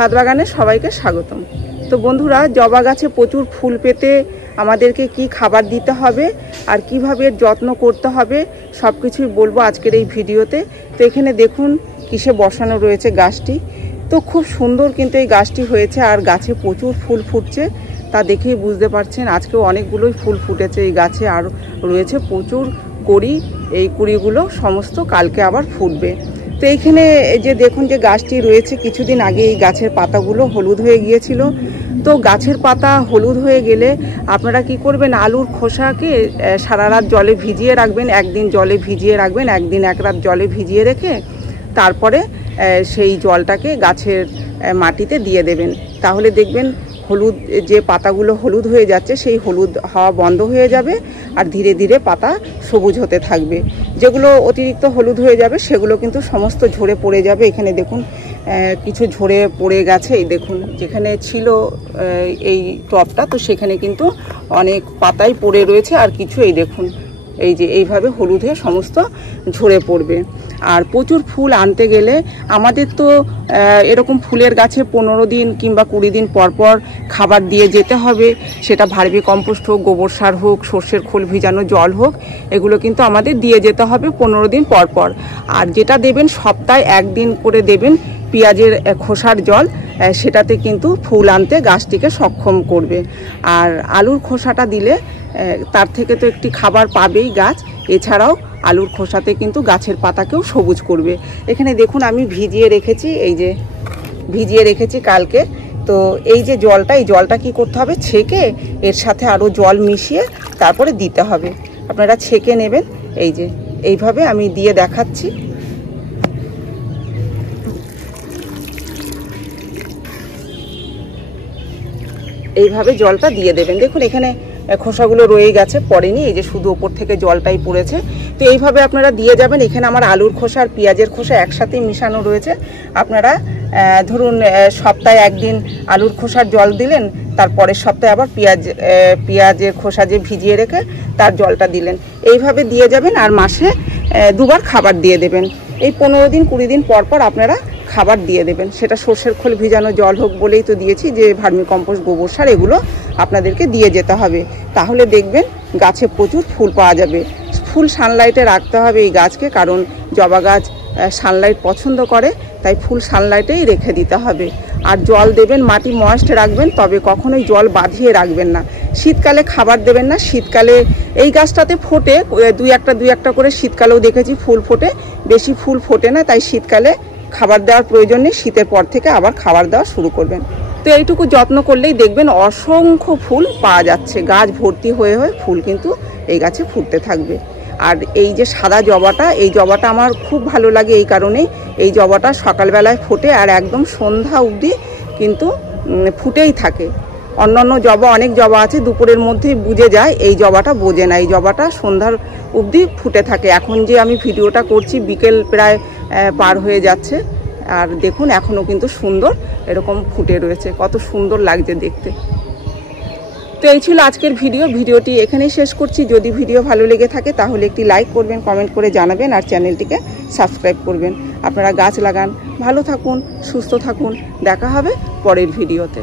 ছাদ বাগানে সবাইকে স্বাগতম। তো বন্ধুরা, জবা গাছে প্রচুর ফুল পেতে আমাদেরকে কি খাবার দিতে হবে আর কিভাবে যত্ন করতে হবে সব কিছুই বলবো আজকের এই ভিডিওতে। তো এখানে দেখুন কিসে বসানো রয়েছে গাছটি। তো খুব সুন্দর কিন্তু এই গাছটি হয়েছে আর গাছে প্রচুর ফুল ফুটছে, তা দেখেই বুঝতে পারছেন। আজকেও অনেকগুলোই ফুল ফুটেছে এই গাছে, আর রয়েছে প্রচুর কুড়ি। এই কুড়িগুলো সমস্ত কালকে আবার ফুটবে। তো এইখানে যে দেখুন যে গাছটি রয়েছে, কিছুদিন আগে এই গাছের পাতাগুলো হলুদ হয়ে গিয়েছিল। তো গাছের পাতা হলুদ হয়ে গেলে আপনারা কি করবেন, আলুর খোসাকে সারা রাত জলে ভিজিয়ে রাখবেন। একদিন জলে ভিজিয়ে রাখবেন, একদিন এক রাত জলে ভিজিয়ে রেখে তারপরে সেই জলটাকে গাছের মাটিতে দিয়ে দেবেন। তাহলে দেখবেন হলুদ যে পাতাগুলো হলুদ হয়ে যাচ্ছে সেই হলুদ হওয়া বন্ধ হয়ে যাবে আর ধীরে ধীরে পাতা সবুজ হতে থাকবে। যেগুলো অতিরিক্ত হলুদ হয়ে যাবে সেগুলো কিন্তু সমস্ত ঝরে পড়ে যাবে। এখানে দেখুন কিছু ঝরে পড়ে গেছে। এই দেখুন যেখানে ছিল এই টবটা, তো সেখানে কিন্তু অনেক পাতাই পড়ে রয়েছে, আর কিছু এই দেখুন এই যে এইভাবে হলুদ হয়ে সমস্ত ঝরে পড়বে। আর প্রচুর ফুল আনতে গেলে আমাদের তো এরকম ফুলের গাছে 15 দিন কিংবা 20 দিন পর পর খাবার দিয়ে যেতে হবে। সেটা ভার্মি কম্পোস্ট হোক, গোবর সার হোক, সর্ষের খোল ভিজানো জল হোক, এগুলো কিন্তু আমাদের দিয়ে যেতে হবে 15 দিন পর পর। আর যেটা দেবেন সপ্তাহে 1 দিন করে দেবেন পেঁয়াজের খোসার জল, সেটাতে কিন্তু ফুল আনতে গাছটিকে সক্ষম করবে। আর আলুর খোসাটা দিলে তার থেকে তো একটি খাবার পাবেই গাছ, এছাড়াও আলুর খোসাতে কিন্তু গাছের পাতাকেও সবুজ করবে। এখানে দেখুন আমি ভিজিয়ে রেখেছি, এই যে ভিজিয়ে রেখেছি কালকে। তো এই যে জলটা, এই জলটা কি করতে হবে, ছেঁকে এর সাথে আরও জল মিশিয়ে তারপরে দিতে হবে। আপনারা ছেঁকে নেবেন। এই যে এইভাবে আমি দিয়ে দেখাচ্ছি। এইভাবে জলটা দিয়ে দেবেন। দেখুন এখানে খোসাগুলো রয়ে গেছে, পড়েনি, এই যে শুধু ওপর থেকে জলটাই পড়েছে। তো এইভাবে আপনারা দিয়ে যাবেন। এখানে আমার আলুর খোসা আর পেঁয়াজের খোসা একসাথেই মিশানো রয়েছে। আপনারা ধরুন সপ্তাহে 1 দিন আলুর খোসার জল দিলেন, তারপরের সপ্তাহে আবার পেঁয়াজের খোসা যে ভিজিয়ে রেখে তার জলটা দিলেন। এইভাবে দিয়ে যাবেন আর মাসে 2 বার খাবার দিয়ে দেবেন। এই 15 দিন 20 দিন পর পর আপনারা খাবার দিয়ে দেবেন। সেটা সর্ষের খোল ভিজানো জল হোক বলেই তো দিয়েছি, যে ভার্মি কম্পোস্ট, গোবর সার এগুলো আপনাদেরকে দিয়ে যেতে হবে। তাহলে দেখবেন গাছে প্রচুর ফুল পাওয়া যাবে। ফুল সানলাইটে রাখতে হবে এই গাছকে, কারণ জবা গাছ সানলাইট পছন্দ করে, তাই ফুল সানলাইটেই রেখে দিতে হবে। আর জল দেবেন, মাটি ময়েস্ট রাখবেন, তবে কখনোই জল বাঁধিয়ে রাখবেন না। শীতকালে খাবার দেবেন না। শীতকালে এই গাছটাতে ফোটে দুই একটা করে, শীতকালেও দেখেছি ফুল ফোটে, বেশি ফুল ফোটে না, তাই শীতকালে খাবার দেওয়ার প্রয়োজন নেই। শীতের পর থেকে আবার খাবার দেওয়া শুরু করবেন। তো এইটুকু যত্ন করলেই দেখবেন অসংখ্য ফুল পাওয়া যাচ্ছে। গাছ ভর্তি হয়ে হয়ে ফুল কিন্তু এই গাছে ফুটতে থাকবে। আর এই যে সাদা জবাটা, এই জবাটা আমার খুব ভালো লাগে এই কারণেই, এই জবাটা সকালবেলায় ফোটে আর একদম সন্ধ্যা অবধি কিন্তু ফুটেই থাকে। অন্যান্য জবা, অনেক জবা আছে দুপুরের মধ্যেই বুঝে যায়, এই জবাটা বোঝে না, এই জবাটা সন্ধ্যার অবধি ফুটে থাকে। এখন যে আমি ভিডিওটা করছি বিকেল প্রায় পার হয়ে যাচ্ছে, আর দেখুন এখনও কিন্তু সুন্দর এরকম ফুটে রয়েছে, কত সুন্দর লাগছে দেখতে। তো এই ছিল আজকের ভিডিওটি এখানেই শেষ করছি। যদি ভিডিও ভালো লেগে থাকে তাহলে একটি লাইক করবেন, কমেন্ট করে জানাবেন, আর চ্যানেলটিকে সাবস্ক্রাইব করবেন। আপনারা গাছ লাগান, ভালো থাকুন, সুস্থ থাকুন। দেখা হবে পরের ভিডিওতে।